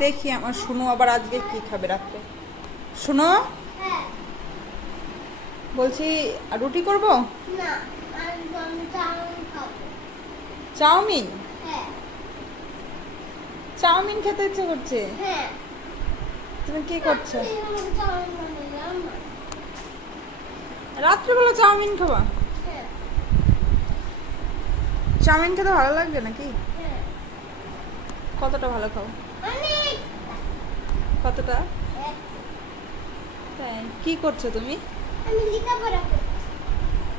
দেখি আমার শুনো আবার আজকে কি খাবে রাত্রে। শুনো, বলছি রুটি করব না, আমি চাউমিন খাবো। চাউমিন? হ্যাঁ। চাউমিন খেতে ইচ্ছে করছে? হ্যাঁ। তুমি কি করছো? চাউমিন বানালাম না। রাত্রিবেলা চাউমিন খাবা? হ্যাঁ। চাউমিন খেতে ভালো লাগবে নাকি? হ্যাঁ। কতটা ভালো খাও? অনেক। কতটা? এক। তাই কি করছো তুমি? আমি লেখাপড়া করছি।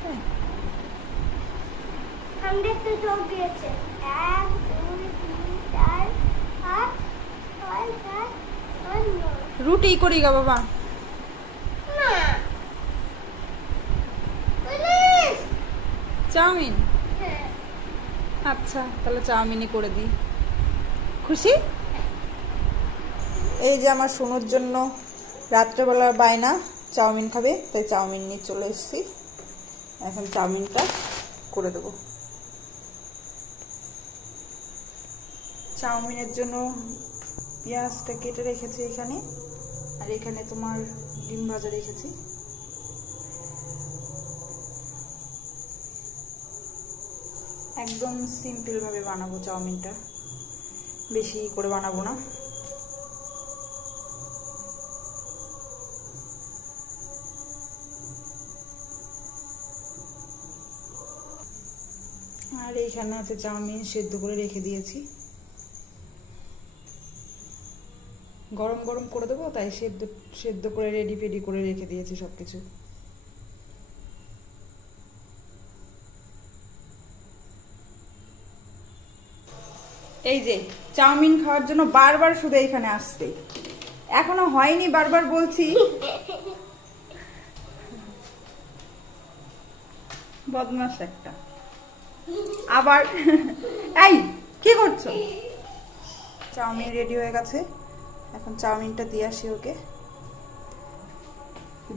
তাই? আমরা তো যোগ দিয়েছে 1 2 3 4 5 6 7 8 9। রুটি করি গা বাবা। না, প্লিজ। চাউমিন? হ্যাঁ। আচ্ছা তাহলে চাউমিনই করে দিই। খুশি? এই যে আমার সোনুর জন্য রাত্রেবেলা বায়না চাউমিন খাবে, তাই চাউমিন নিয়ে চলে এসেছি। এখন চাউমিনটা করে দেবো। চাউমিনের জন্য পেঁয়াজটা কেটে রেখেছি এখানে, আর এখানে তোমার ডিম ভাজা রেখেছি। একদম সিম্পল ভাবে বানাবো চাউমিনটা, বেশি করে বানাবো না। আর এইখানে আছে চাউমিন সেদ্ধ করে রেখে দিয়েছি, গরম গরম করে দেবো, তাই সেদ্ধ সেদ্ধ করে রেডি ফেডি করে রেখে দিয়েছি সবকিছু। এই যে চাউমিন খাওয়ার জন্য বারবার শুধু এখানে আসছে, এখনো হয়নি বারবার বলছি। বদমাশ একটা। আবার এই কি করছো? চাউমিন রেডি হয়ে গেছে, এখন চাউমিনটা দিয়ে আসি ওকে।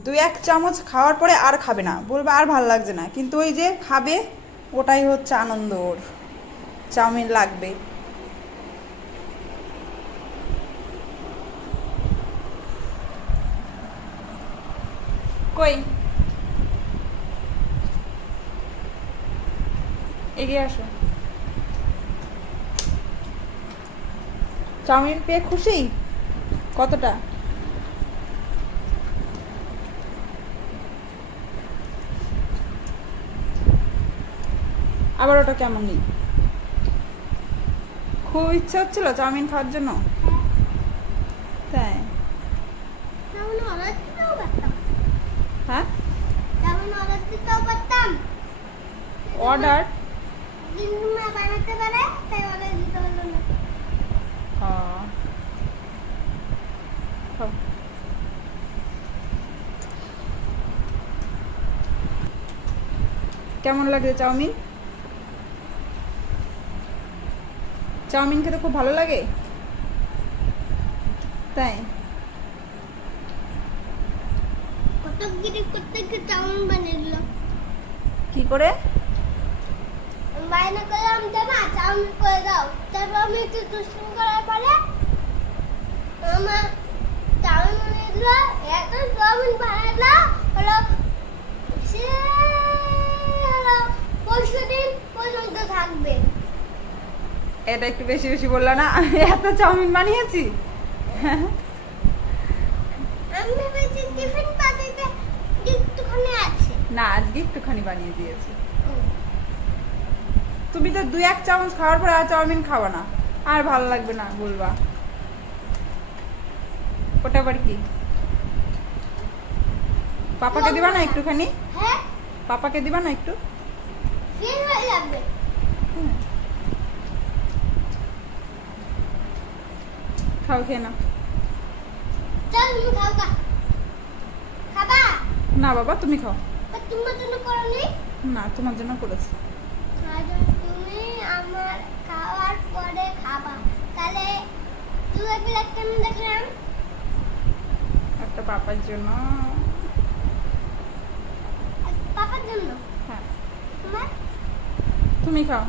2-1 চামচ খাওয়ার পরে আর খাবে না, বলবে আর ভাল লাগছে না, কিন্তু ওই যে খাবে ওটাই হচ্ছে আনন্দ ওর। চাউমিন লাগবে। কই এগিয়ে আসো। চাউমিন পেয়ে খুশি? কতটা? আবার ওটা কেমন নেই? খুব ইচ্ছা হচ্ছিল চাউমিন খাওয়ার জন্য? তাই? চাউমিন অর্ডার দিতেও পারতাম। হ্যাঁ, চাউমিন অর্ডার দিতেও পারতাম। অর্ডার? কিন্তু মা বানাতে পারে, তাই অর্ডার দিতে পারলো না। কেমন লাগে চাউমিন? চাউমিন খেতে খুব ভালো লাগে? তাই? কতকগিরি করতে গিয়ে চাউমিন বানিয়ে দিল। কি করে? বায়না করলাম যে মা চাউমিন করে দাও, তারপর আমি একটু দুষ্টুমি করার পরে আমার চাউমিন বানিয়ে দিল। এত চাউমিন বানালো হলো সে হলো 5 দিন পর্যন্ত থাকবে। এটা একটু বেশি বেশি বললা না? এত চাউমিন বানিয়েছি। আমি ভেবেছি টিফিন পাতিতে একটুখানি আছে। না, আজকে একটুখানি বানিয়ে দিয়েছি। তুমি তো 2-1 চামচ খাওয়ার পর আর চাউমিন খাওয়া না, আর ভালো লাগবে না বলবা। ওটা আবার কি? পাপাকে দিবা না একটুখানি? হ্যাঁ, পাপাকে দিবা না একটু? ফেল হয়ে যাবে। খাও, খেয়ে নাও। চল তুমি খাও গা। খাবা? না বাবা, তুমি খাও। তোমার জন্য করনি? না, তোমার জন্য করেছি। তুমি আমার খাওয়ার পরে খাবা, তাহলে তুই একলা কেমন দেখলাম? একটা পাপার জন্য। পাপার জন্য? হ্যাঁ, তোমার? তুমি খাও।